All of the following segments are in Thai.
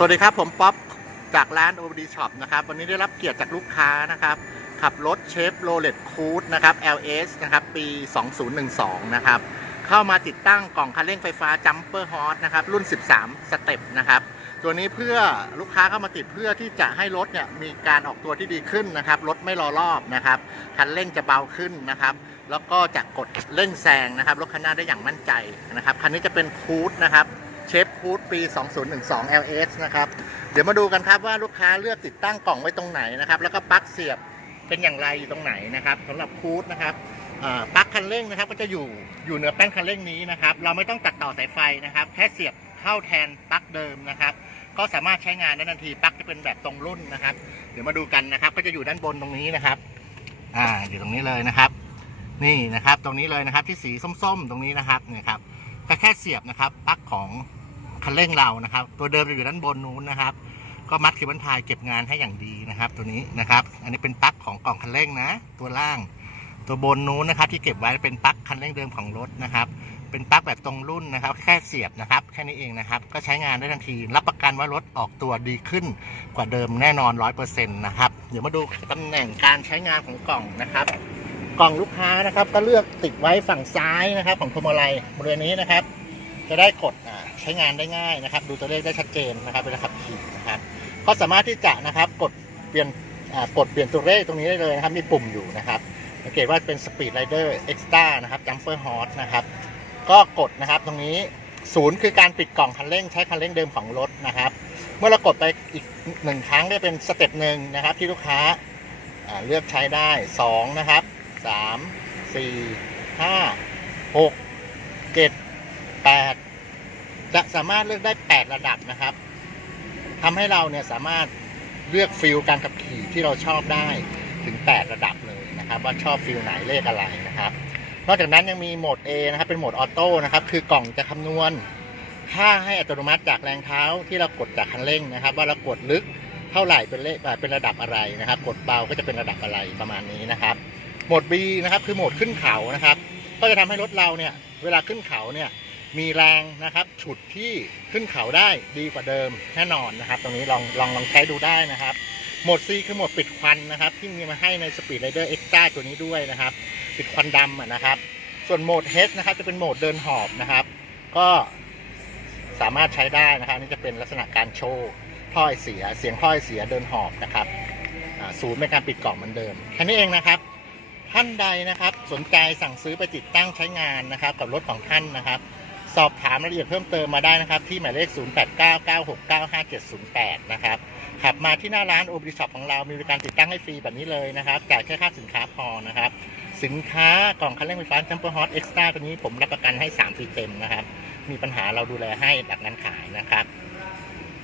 สวัสดีครับ ผมป๊อปจากร้าน o อ d Shop นะครับ วันนี้ได้รับเกียรติจากลูกค้านะครับ ขับรถเชฟโรเลตคูดนะครับ LS นะครับ ปี 2012 นะครับ เข้ามาติดตั้งกล่องคันเร่งไฟฟ้า Jumper Hot นะครับ รุ่น 13 สเต็ปนะครับ ตัวนี้เพื่อลูกค้าเข้ามาติดเพื่อที่จะให้รถเนี่ยมีการออกตัวที่ดีขึ้นนะครับ รถไม่รอรอบนะครับ คันเร่งจะเบาขึ้นนะครับ แล้วก็จะกดเร่งแซงนะครับ รถคันหน้าได้อย่างมั่นใจนะครับ คันนี้จะเป็นคูดนะครับ เชฟคูดปี 2012 LS นะครับ เดี๋ยวมาดูกันครับว่าลูกค้าเลือกติดตั้งกล่องไว้ตรงไหนนะครับ แล้วก็ปลั๊กเสียบเป็นอย่างไรอยู่ตรงไหนนะครับสำหรับคูดนะครับปลั๊กคันเร่งนะครับ ก็จะอยู่อยู่เหนือแป้นคันเร่งนี้นะครับ เราไม่ต้องตัดต่อสายไฟนะครับ แค่เสียบเข้าแทนปลั๊กเดิมนะครับ ก็สามารถใช้งานได้ทันทีปลั๊กจะเป็นแบบตรงรุ่นนะครับ เดี๋ยวมาดูกันนะครับ ก็จะอยู่ด้านบนตรงนี้นะครับ อ่าอยู่ตรงนี้เลยนะครับนี่นะครับตรงนี้เลยนะครับที่สีส้มๆ ตรงนี้นะครับเนี่ยครับก็แค่เสียบนะครับปลั๊กของ คันเร่งเรานะครับ ตัวเดิมจะอยู่ด้านบนนู้นนะครับ ก็มัดเคเบิลไทยเก็บงานให้อย่างดีนะครับ ตัวนี้นะครับ อันนี้เป็นปลั๊กของกล่องคันเร่งนะ ตัวล่าง ตัวบนนู้นนะครับ ที่เก็บไว้เป็นปลั๊กคันเร่งเดิมของรถนะครับ เป็นปลั๊กแบบตรงรุ่นนะครับ แค่เสียบนะครับ แค่นี้เองนะครับ ก็ใช้งานได้ทันที รับประกันว่ารถออกตัวดีขึ้นกว่าเดิมแน่นอน100%นะครับ เดี๋ยวมาดูตำแหน่งการใช้งานของกล่องนะครับกล่องลูกค้านะครับก็เลือกติดไว้ฝั่งซ้ายนะครับ ของพวงมาลัยบริเวณนี้นะครับ จะได้กดอ่า ใช้งานได้ง่ายนะครับ ดูตัวเลขได้ชัดเจนนะครับเวลาขับขี่นะครับก็สามารถที่จะนะครับกดเปลี่ยนกดเปลี่ยนตัวเลขตรงนี้ได้เลยนะครับมีปุ่มอยู่นะครับสังเกตว่าเป็น Speed Rider Extra นะครับ Jumper Hot นะครับก็กดนะครับตรงนี้ศูนย์คือการปิดกล่องคันเร่งใช้คันเร่งเดิมของรถนะครับ เมื่อเรากดไปอีกหนึ่งครั้งได้เป็นสเต็ปหนึ่งนะครับ ที่ลูกค้าเลือกใช้ได้ 2 นะครับ 3 4 5 6 7 จะสามารถเลือกได้ 8 ระดับนะครับทำให้เราเนี่ยสามารถเลือกฟิลการขับขี่ที่เราชอบได้ถึง 8 ระดับเลยนะครับว่าชอบฟิลไหนเลขอะไรนะครับ นอกจากนั้นยังมีโหมด A นะครับเป็นโหมดออโต้นะครับคือกล่องจะคำนวณค่าให้อัตโนมัติจากแรงเท้าที่เรากดจากคันเร่งนะครับ ว่าเรากดลึกเท่าไหร่เป็นเลขเป็นระดับอะไรนะครับ กดเบาก็จะเป็นระดับอะไรประมาณนี้นะครับ โหมด B นะครับคือโหมดขึ้นเขานะครับ ก็จะทำให้รถเราเนี่ยเวลาขึ้นเขาเนี่ย มีแรงนะครับฉุดที่ขึ้นเขาได้ดีกว่าเดิมแน่นอนนะครับ ตรงนี้ลองลองลองใช้ดูได้นะครับโหมด C คือโหมดปิดควันนะครับ ที่มีมาให้ใน Speed Rider Extra ตัวนี้ด้วยนะครับ ปิดควันดำนะครับ ส่วนโหมด H นะครับ จะเป็นโหมดเดินหอบนะครับ ก็สามารถใช้ได้นะครับนี่จะเป็นลักษณะการโชว์ถ้อยเสียเสียงถ้อยเสียเดินหอบนะครับศูนย์ในการปิดกล่องเหมือนเดิมแค่นี้เองนะครับท่านใดนะครับสนใจสั่งซื้อไปติดตั้งใช้งานนะครับ กับรถของท่านนะครับ สอบถามรายละเอียดเพิ่มเติมมาได้นะครับ ที่หมายเลข 0899695708 นะครับขับมาที่หน้าร้านโอบิช็อปของเรามีบริการติดตั้งให้ฟรีแบบนี้เลยนะครับจ่ายแค่ค่าสินค้าพอนะครับสินค้ากล่องคันเร่งไฟฟ้า Jumper Hot Extra ตัวนี้ผมรับประกันให้3ปีเต็มนะครับ มีปัญหาเราดูแลให้หลักงานขายนะครับ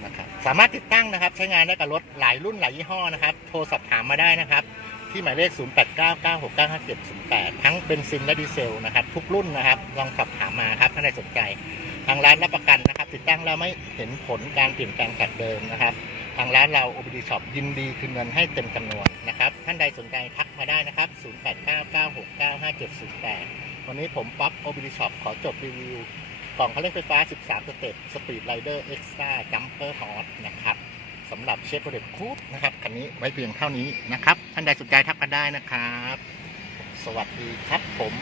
นะครับ สามารถติดตั้งนะครับ ใช้งานได้กับรถหลายรุ่นหลายยี่ห้อนะครับ โทรสอบถามมาได้นะครับ ที่หมายเลข 0899695708 ทั้งเบนซินและดีเซลนะครับทุกรุ่นนะครับ ลองสอบถามมาครับถ้าใครสนใจ ทางร้านรับประกันนะครับ ติดตั้งแล้วไม่เห็นผลการเปลี่ยนแปลงจากเดิมนะครับ ทางร้านเรา OBD Shop ยินดีคืนเงินให้เต็มจำนวนนะครับ ท่านใดสนใจทักมาได้นะครับ 0899695708 วันนี้ผมป๊อป OBD Shop ขอจบรีวิวกล่องเคันเร่งไฟฟ้า 13 สเต็ป Speed Rider Extra Jumper Hot นะครับ สำหรับเชฟโรเลตคูปนะครับคันนี้ไว้เพียงเท่านี้นะครับ ท่านใดสนใจทักมาได้นะครับ สวัสดีครับผม